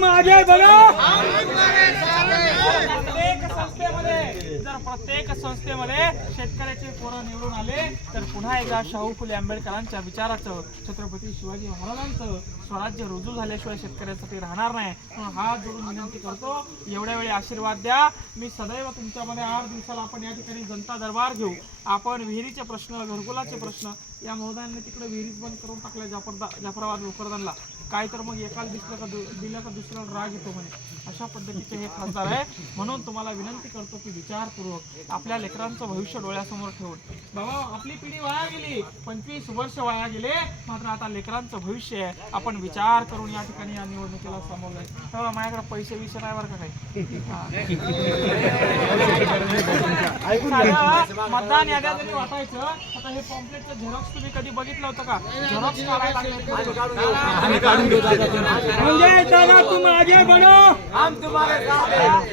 तुम आगे प्रत्येक संस्थेमध्ये जर प्रत्येक संस्थेमध्ये शेतकऱ्याचे पोरं निवडून आले तर पुन्हा एकदा शाहू फुले आंबेडकरांच्या विचाराचं छत्रपती शिवाजी महाराजांचं स्वराज्य रुजू झाल्याशिवाय शेतकऱ्यासाठी राहणार नाही. म्हणून हात जोडून विनंती करतो एवढ्या वेळी आशीर्वाद द्या. मी सदैव तुमच्यामध्ये आठ दिवसाला आपण या ठिकाणी जनता दरबार घेऊ. आपण विहिरीचे प्रश्न घरकुलाचे प्रश्न या महोदयांनी तिकडे विहिरीच बंद करून टाकल्या जाफरदा जाफराबाद भोकरदनला काय तर मग एकाला दिसलं का दु- दिलं का दुसऱ्याला राग येतो म्हणे. अशा पद्धतीचे हे खासदार आहे. म्हणून तुम्हाला विनंती करतो की विचारपूर्वक आपल्या लेकरांचं भविष्य डोळ्यासमोर ठेवून. बाबा आपली पिढी वाया गेली. पंचवीस वर्ष वाया गेले. मात्र आता लेकरांचं भविष्य आहे. आपण विचार करून या ठिकाणी या निवडणुकीला सामोरं तेव्हा माझ्याकडे पैसे विषय नाही बरं का काही? मतदान याद्या जरी वाटायचं आता हे पॉम्पलेटचं झेरॉक्स तुम्ही कधी बघितलं होतं का? झेरॉक्स काढायला म्हणजे तुम आगे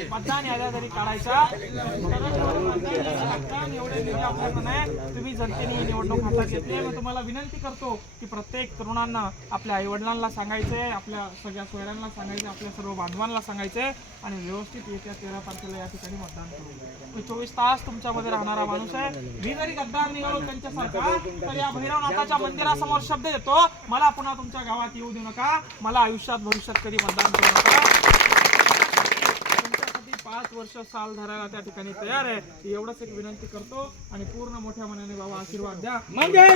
मतदान याद्या जरी काढायच्या तर मतदान एवढे निधी आपल्याकडे नाही तुम्ही जनतेने ही निवडणूक हातात घेतली मी तुम्हाला विनंती करतो की प्रत्येक तरुणांना आपल्या आई वडिलांना सांगायचंय आपल्या सगळ्या सोयऱ्यांना सांगायचे आपल्या सर्व बांधवांना सांगायचंय आणि व्यवस्थित येत्या तेरा तारखेला या ठिकाणी मतदान करू. मी चोवीस तास तुमच्यामध्ये राहणारा माणूस आहे. मी जरी गद्दार निघालो त्यांच्यासारखा तर या भैरवनाथाच्या मंदिरासमोर शब्द देतो मला पुन्हा तुमच्या गावात येऊ देऊ नका. मला आयुष्यात भविष्यात कधी मतदान करू नका. वर्ष साल धरायला त्या ठिकाणी तयार आहे. एवढंच एक विनंती करतो आणि पूर्ण मोठ्या मनाने बाबा आशीर्वाद द्या. म्हणजे